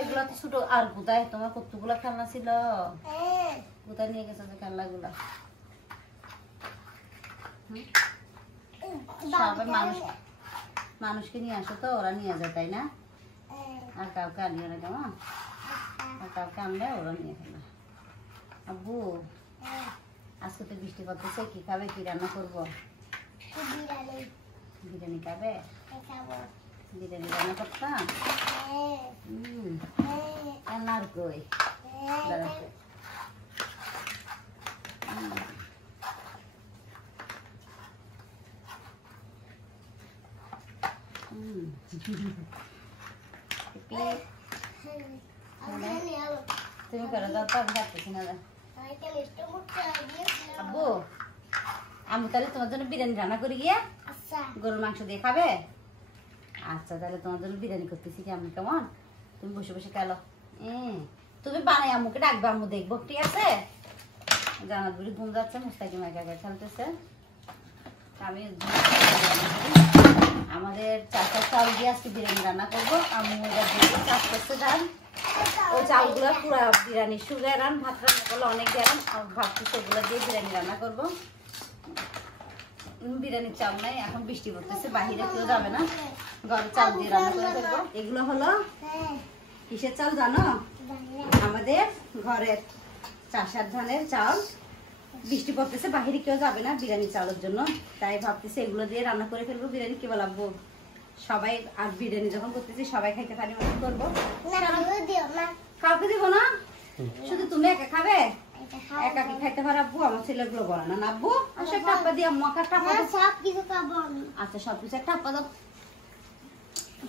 এগুলা তো ছোট। আর কোথায় তোমার কতগুলা খেলনা ছিল? কোথায় নিয়ে গেছে যে খেলনাগুলা? সবাই মানুষকে নিয়ে আসো তো, ওরা নিয়ে যায়, তাই না? আর কাউকে আনিও না, কেমন? আর কাউকে আনলে ওরা নিয়ে ফেলে। আব্বু, আজকে তো বৃষ্টি পড়তেছে, কি খাবে? কি রান্না করবো? বিরিয়ানি খাবে? বিরিয়ানি রান্না করতাম। আর কই দাঁড়াতে তুমি করে দাও তো, আমি খাচ্ছি না। আব্বু, আমি তাহলে তোমার জন্য বিরিয়ানি রান্না করি গিয়ে। গরুর মাংস দিয়ে খাবে? আচ্ছা, তাহলে তোমার জন্য বিরিয়ানি করতেছি কেমন? কেমন? তুমি বসে বসে খেলো। তুমি বানাই, আম্মুকে ডাকবে, আম্মু দেখবো, ঠিক আছে? জানার বুড়ি ঘুম যাচ্ছে, মুস্তাকিম একা একা খেলতেছে। আমি আমাদের চারটা চাল দিয়ে আজকে বিরিয়ানি রান্না করবো। আম্মু চাষ করতে যান, ওই চালগুলো পুরো বিরিয়ানি সুগার আন, ভাত রান্না করলে অনেক গেরান, আর ভাবছি সেগুলো দিয়ে বিরিয়ানি রান্না করবো। বিরিয়ানির চাল নাই, এখন বৃষ্টি পড়তেছে, বাহিরে কেউ যাবে না, ঘরে চাল দিয়ে রান্না করে ফেলবো। এগুলো হলো কিসের চাল জানো? আমাদের ঘরের চাষার ধানের চাল। বৃষ্টি পড়তেছে, বাহিরে কেউ যাবে না বিরিয়ানি চালের জন্য, তাই ভাবতেছি এগুলো দিয়ে রান্না করে ফেলবো বিরিয়ানি। কি বলবো, সবাই আর বিরিয়ানি যখন করতেছি সবাই খাইতে পারি মতো করবো। কাউকে দিব না, শুধু তুমি একা খাবে? একা কি খাইতে পারো আব্বু? আমার ছেলেগুলো বলে না আব্বু। আচ্ছা, টাপ্পা দিয়ে মাখা টাপ্পা দাও। আচ্ছা, সবকিছু একটা টাপ্পা দাও।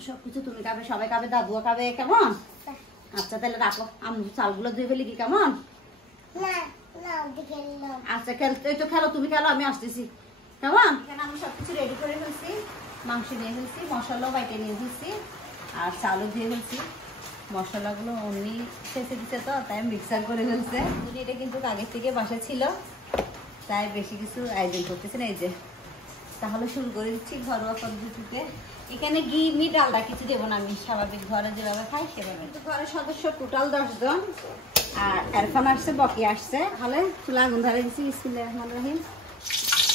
সবকিছু তুমি খাবে, সবাই খাবে, দাদুও খাবে, কেমন? আচ্ছা, তাহলে রাখো, আমি চালগুলো ধুয়ে ফেলি কি, কেমন? আচ্ছা, খেলতে তো খেলো, তুমি খেলো, আমি আসতেছি, কেমন? আমি সবকিছু রেডি করে ফেলছি, মাংস নিয়ে ফেলছি, মশলাও বাইটে নিয়ে ফেলছি, আর চালও ধুয়ে ফেলছি। মশলাগুলো উনি শেষে দিচ্ছে তো, তাই মিক্সার করে ফেলছে। উনি এটা কিন্তু আগের থেকে বাসা ছিল, তাই বেশি কিছু আয়োজন করতেছে না। এই যে, তাহলে শুরু করে দিচ্ছি ঘরোয়া পদ্ধতিতে। এখানে ঘি মি ডালটা কিছু দেবো না, আমি স্বাভাবিক ঘরে যেভাবে খাই সেভাবে। কিন্তু ঘরের সদস্য টোটাল 10 জন, আর এরফান আসছে, বকি আসছে। তাহলে চুলা আগুন ধরে দিচ্ছি, বিসমিল্লাহির রহমানির রহিম।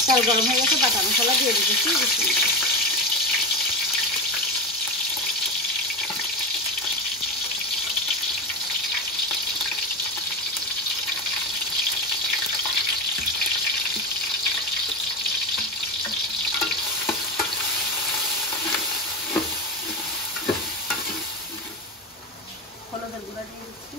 চাল গরম হয়ে গেছে, বাটা মশলা দিয়ে দিতেছি। হলুদের গুঁড়া দিয়ে দিচ্ছি।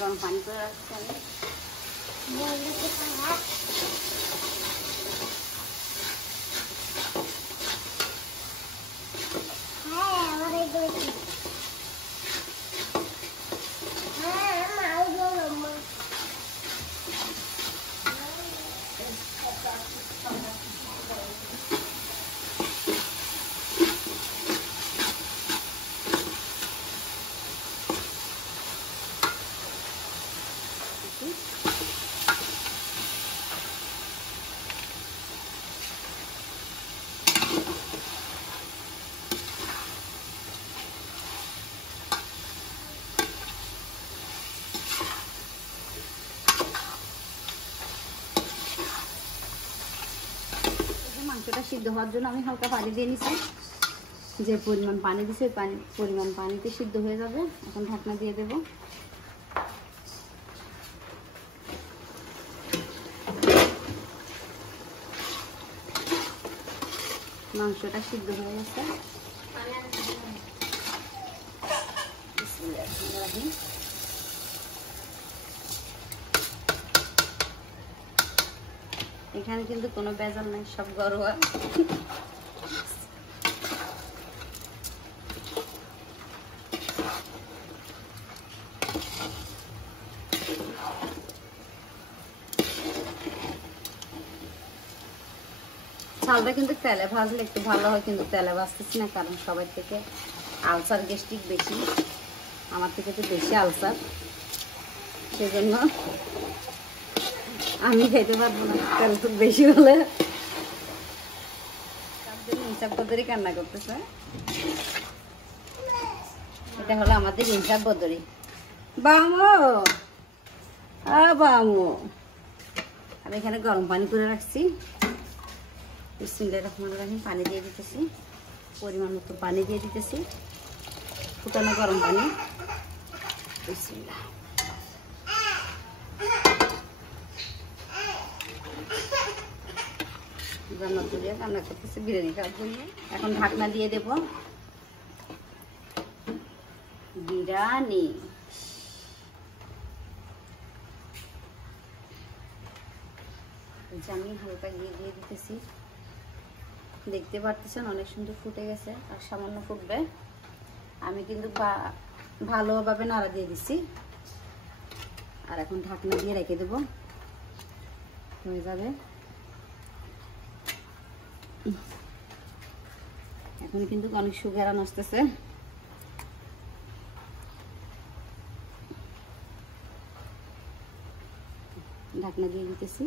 গরম পানি করে রাখছি আমি। মাংসটা সিদ্ধ হওয়ার জন্য আমি হালকা পানি দিয়ে নিচ্ছি। যে পরিমাণ পানি দিছে পরিমাণ পানিতে সিদ্ধ হয়ে যাবে। এখন ঢাকনা দিয়ে দেব। মাংসটা সিদ্ধ হয়ে গেছে। এখানে কিন্তু কোনো ভেজাল নাই, সব ঘরোয়া। চালটা কিন্তু তেলে ভাজলে একটু ভালো হয়, কিন্তু তেলে ভাজতেছি না, কারণ সবাই থেকে আলসার গ্যাস্ট্রিক বেশি, আমার থেকে তো বেশি আলসার, সেজন্য আমি খাইতে পারবো না তেল খুব বেশি হলে। ইনসাফ বদরি কান্না করতেছে। এটা হলো আমাদের ইনসাফ বদরি। বামো বামো, আমি এখানে গরম পানি করে রাখছি। বিসমিল্লাহির রহমানির রহিম। পানি দিয়ে দিতেছি, পরিমাণ মতো পানি দিয়ে দিতেছি, ফুটানো গরম পানি। বিসমিল্লাহ। রান্না করে রান্না করতেছি বিরিয়ানি খাওয়ার জন্য। এখন ঢাকনা দিয়ে দেব। বিরিয়ানি আমি হালকা ঘি দিয়ে দিতেছি। দেখতে পারতেছেন অনেক সুন্দর ফুটে গেছে, আর সামান্য ফুটবে। আমি কিন্তু ভালোভাবে নাড়া দিয়ে দিচ্ছি। আর এখন ঢাকনা দিয়ে রেখে দেব, হয়ে যাবে। এখন কিন্তু অনেক সুঘ্রাণ আসতেছে। ঢাকনা দিয়ে দিতেছি।